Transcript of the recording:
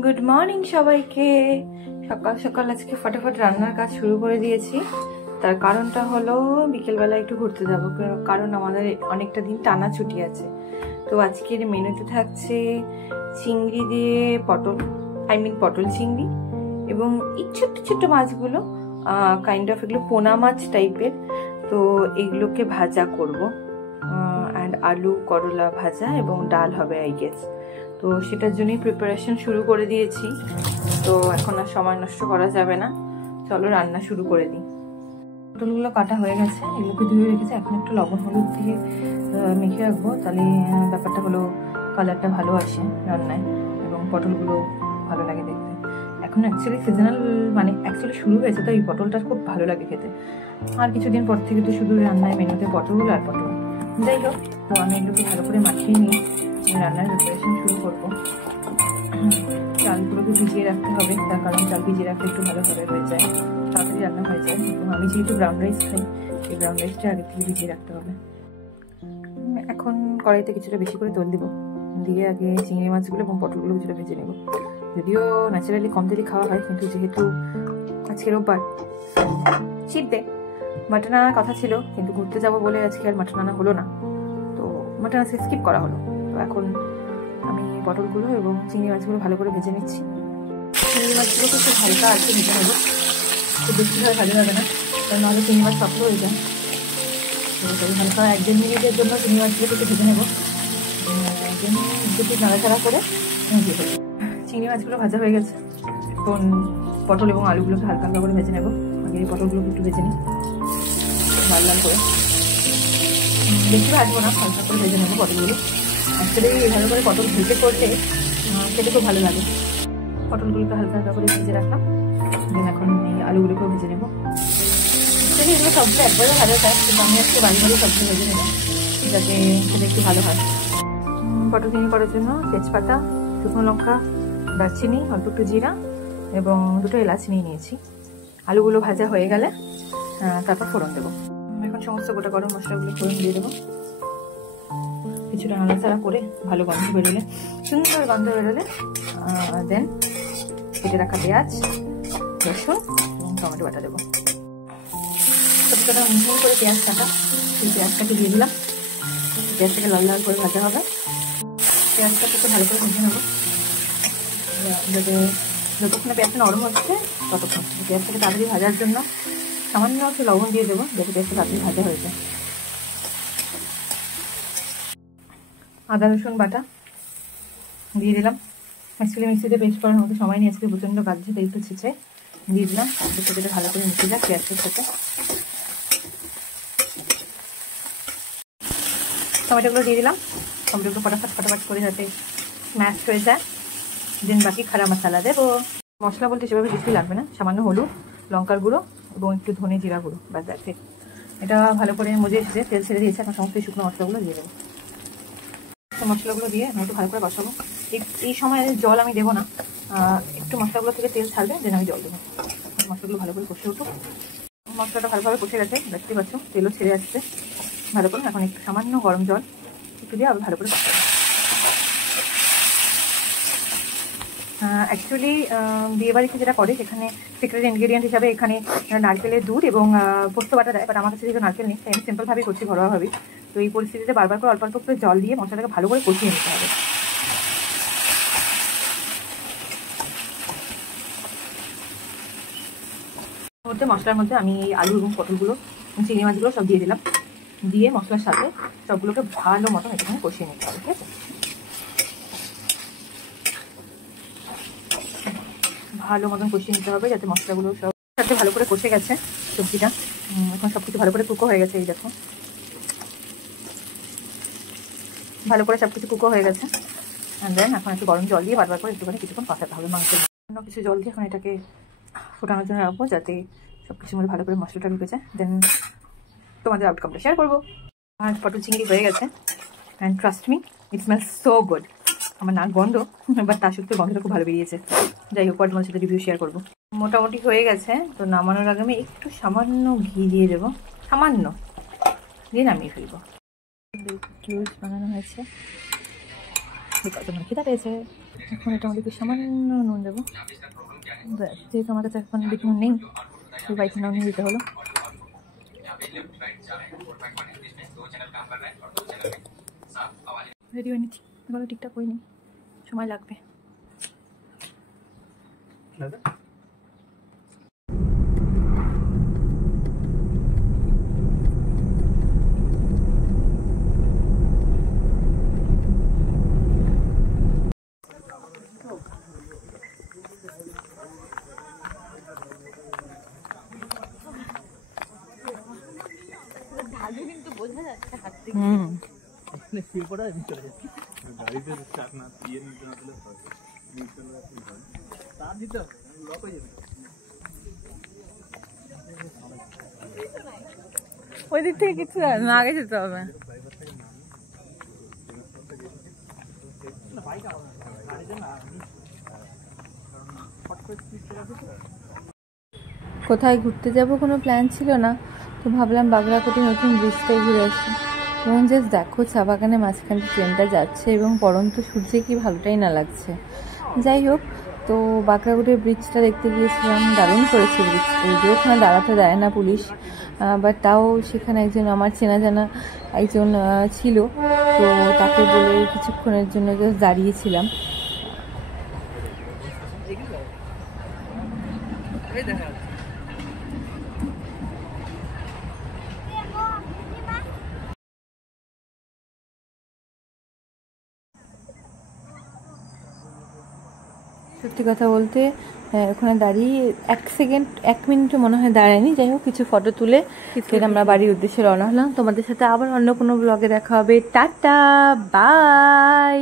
Good morning সবাইকে। সকাল সকাল আজকে ফটাফট রান্নার কাজ শুরু করে দিয়েছি। তার কারণটা হলো বিকেলবেলা একটু ঘুরতে যাব, কারণ আমাদের অনেকটা দিন টানা ছুটি আছে। তো আজকের মেনুতে থাকছে চিংড়ি দিয়ে পটল, পটল চিংড়ি, এবং এই ছোট্ট ছোট্ট মাছগুলো কাইন্ড অফ এগুলো পোনা মাছ টাইপের। তো এগুলোকে ভাজা করব, অ্যান্ড আলু করলা ভাজা এবং ডাল হবে আই গেস। তো সেটার জন্যই প্রিপারেশন শুরু করে দিয়েছি। তো এখন আর সময় নষ্ট করা যাবে না, চলো রান্না শুরু করে দিই। পটলগুলো কাটা হয়ে গেছে, এগুলোকে ধুয়ে রেখেছি। এখন একটু লবণ হলুদ দিয়ে মেখে রাখবো, তাহলে ব্যাপারটা হলো কালারটা ভালো আসে রান্নায় এবং পটলগুলো ভালো লাগে দেখতে। এখন অ্যাকচুয়ালি সিজনাল অ্যাকচুয়ালি শুরু হয়েছে, তো এই পটলটা খুব ভালো লাগে খেতে। আর কিছুদিন পর থেকে তো শুধু রান্নায় মেনুতে পটল আর পটল। যাই হোক, তো আমি এগুলোকে ভালো করে মাখিয়ে নিই, রান্নার প্রিপারেশন শুরু করবো। চালগুলোকে ভিজিয়ে রাখতে হবে, তার কারণ চাল ভিজিয়ে রাখলে একটু ভালোভাবে হয়ে যায়, তাড়াতাড়ি রান্না হয়ে যায়। তো আমি যেহেতু ব্রাউন রাইস খাই, সেই ব্রাউন রাইসটা আগে থেকে ভিজিয়ে রাখতে হবে। এখন কড়াইতে কিছুটা বেশি করে তেল দিব, দিয়ে আগে চিংড়ি মাছগুলো এবং পটলগুলো কিছুটা ভেজে নেব। যদিও ন্যাচারালি কম তেলই খাওয়া হয়, কিন্তু যেহেতু আজকে রোববার চিট ডে, মাটন আনার কথা ছিল, কিন্তু ঘুরতে যাবো বলে আজকে আর মাটন আনা হলো না। তো মাটন আজকে স্কিপ করা হলো। তো এখন আমি পটলগুলো এবং চিংড়ি মাছগুলো ভালো করে ভেজে নিচ্ছি। চিংড়ি মাছগুলোকে খুব হালকা আছে ভেজে নেবো, খুব বেশিভাবে ভালো লাগে না, কারণ নাহলে চিংড়ি মাছ শক্ত হয়ে যায়। তো হালকা 1-1.5 মিনিটের জন্য চিংড়ি মাছগুলোকে একটু ভেজে নেবো, একটু নাড়াচাড়া করে দিয়ে দেবো। চিংড়ি মাছগুলো ভাজা হয়ে গেছে, এখন পটল এবং আলুগুলোকে হালকা হালকা করে ভেজে নেবো। আগে এই পটলগুলোকে একটু ভেজে নিই লাল লাল করে, বেশি ভাজবো না, হালকা করে ভেজে নেবো পটলগুলো। অ্যাকচুয়ালি এইভাবে করে পটল ভেজে করলে খেতে খুব ভালো লাগে। পটলগুলোকে হালকা হালকা করে ভেজে রাখলাম, দেন এখন এই আলুগুলোকেও ভেজে নেবো। এগুলো সবগুলো একবারে ভালো হয়, কিন্তু আমি আজকে বাড়ি বাড়ি সবগুলো ভেজে নেবো যাতে খেতে একটু ভালো হয়। পটল চিংড়ি করার জন্য তেজপাতা, শুকনো লঙ্কা, দারচিনি, অল্প একটু জিরা এবং 2টো এলাচ নিয়ে নিয়েছি। আলুগুলো ভাজা হয়ে গেলে তারপর ফোড়ন দেবো। এখন সমস্ত গোটা গরম মশলাগুলো ফোড়ন দিয়ে দেবো। কিছুটা নাড়াচাড়া করে ভালো গন্ধ বেরোলে, সুন্দর গন্ধ বেরোলে দেন কেটে রাখা পেঁয়াজ, রসুন এবং টমেটো বাটা দেবো। ছোটো ছোটো মিহি করে পেঁয়াজ কাটা, সেই পেঁয়াজটাকে দিয়ে দিলাম। পেঁয়াজটাকে লাল লাল করে ভাজা হবে। পেঁয়াজটাকে একটু ভালো করে ভেজে নেবো, যতক্ষণে পেঁয়াজটা নরম হচ্ছে ততক্ষণ। পেঁয়াজটাকে তাড়াতাড়ি ভাজার জন্য সামান্য একটু লবণ দিয়ে দেবো, যাতে পেঁয়াজটা তাড়াতাড়ি ভাজা হয়ে যায়। আদা রসুন বাটা দিয়ে দিলাম। অ্যাকচুয়ালি মিক্সিতে পেস্ট করার মতো সময় নিয়ে আজকে প্রচণ্ড কাজছে, তাই একটু ছেঁচে দিয়ে দিলাম। সেটা ভালো করে মিশে যায় পেঁয়াজটার সাথে। টমেটোগুলো দিয়ে দিলাম। টমেটোগুলো ফটাফট করে যাতে স্ম্যাশ হয়ে যায়। দেন বাকি খারা মশলা দেবো। মশলা বলতে সেভাবে কিছুই লাগবে না, সামান্য হলুদ, লঙ্কার গুঁড়ো এবং একটু ধনে জিরা গুঁড়ো, ব্যাস দ্যাটস ইট। এটা ভালো করে মজে এসেছে, তেল ছেড়ে দিয়েছে। এখন সমস্ত শুকনো মশলাগুলো দিয়ে দেবো। মশলাগুলো দিয়ে আমি একটু ভালো করে কষাবো। এই সময় জল আমি দেবো না, একটু মশলাগুলো থেকে তেল ছাড়বে, দেন আমি জল দেবো। মশলাগুলো ভালো করে কষে উঠুক। মশলাটা ভালোভাবে কষে গেছে, দেখতে পাচ্ছ তেলও ছেড়ে আসছে ভালো করে। এখন একটু সামান্য গরম জল একটু দিয়ে আবার ভালো করে কষাবো। অ্যাকচুয়ালি বিয়েবাড়িতে যেটা করে, সেখানে সিক্রেট ইনগ্রেডিয়েন্ট হিসাবে এখানে নারকেলের দুধ এবং পোস্ত বাটা দেয়, বাট আমার কাছে যেহেতু নারকেল নেই, তাই আমি সিম্পলভাবেই করছি, ঘরোয়াভাবেই। তো এই পরিস্থিতিতে বারবার করে অল্প অল্প করে জল দিয়ে মশলাটাকে ভালো করে কষিয়ে নিতে হবে। মশলার মধ্যে আমি এই আলু এবং পটলগুলো, চিংড়ি মাছগুলো সব দিয়ে দিলাম। দিয়ে মশলার সাথে সবগুলোকে ভালো মতন এখানে কষিয়ে নিতে হবে, ঠিক আছে? ভালো মতন কষিয়ে নিতে হবে, যাতে মশলাগুলো সব সাথে ভালো করে কষে গেছে সবজিটা। এখন সব কিছু ভালো করে কুকো হয়ে গেছে, এই দেখো ভালো করে সব কিছু কুকো হয়ে গেছে। অ্যান্ড দেন এখন একটু গরম জল দিয়ে বারবার করে একটুখানি কিছুক্ষণ কষাতে হবে। মাংসের অন্য কিছু জল দিয়ে এখন এটাকে ফোটানোর জন্য রাখবো, যাতে সব কিছুর মধ্যে ভালো করে মশলাটা ঢুকে যায়। দেন তোমাদের আউটকামটা শেয়ার করবো। আর পটল চিংড়ি হয়ে গেছে, and trust me, it smells so good. আমার নাক বন্ধ, বাট তার সত্যি গন্ধটা খুব ভালো বেরিয়েছে। যাই হোক, পরে তোমার সাথে রিভিউ শেয়ার করবো। মোটামুটি হয়ে গেছে। তো নামানোর আগে আমি একটু সামান্য ঘি দিয়ে দেবো, সামান্য দিয়ে নামিয়ে ফেলবো। জুস বানানো হয়েছে, তোমার খিদা পেয়েছে। এখন এটা আমাদেরকে সামান্য নুন দেবো, যেহেতু আমার কাছে এখন বেশি নুন নেই, তো বাড়িতে নুন দিতে হলো। রেডি হয়ে নিচ্ছি, এগুলো ঠিকঠাক হয়নি, সময় লাগবে। ওই দিক থেকে কিছু না, আগে যেতে হবে। কোথায় ঘুরতে যাব কোনো প্ল্যান ছিল না, তো ভাবলাম বাগড়াকোটে নতুন ব্রিজটাই ঘুরে আসি। এবং জাস্ট দেখো চা বাগানের মাঝখানে ট্রেনটা যাচ্ছে এবং পড়ন্ত সূর্যে কি ভালোটাই না লাগছে। যাই হোক, তো বাগড়াকোটের ব্রিজটা দেখতে গিয়েছিলাম, দারুণ করেছে ব্রিজটা, যদিও ওখানে দাঁড়াতে দেয় না পুলিশ, বাট তাও সেখানে একজন আমার চেনা জানা একজন ছিল, তো তাকে বলে কিছুক্ষণের জন্য জাস্ট দাঁড়িয়েছিলাম। সত্যি কথা বলতে ওখানে দাঁড়িয়ে 1 মিনিটও মনে হয় দাঁড়ায়নি। যাই হোক, কিছু ফটো তুলে ফের আমরা বাড়ির উদ্দেশ্যে রওনা হলাম। তোমাদের সাথে আবার অন্য কোনো ব্লগে দেখা হবে। Tata, by.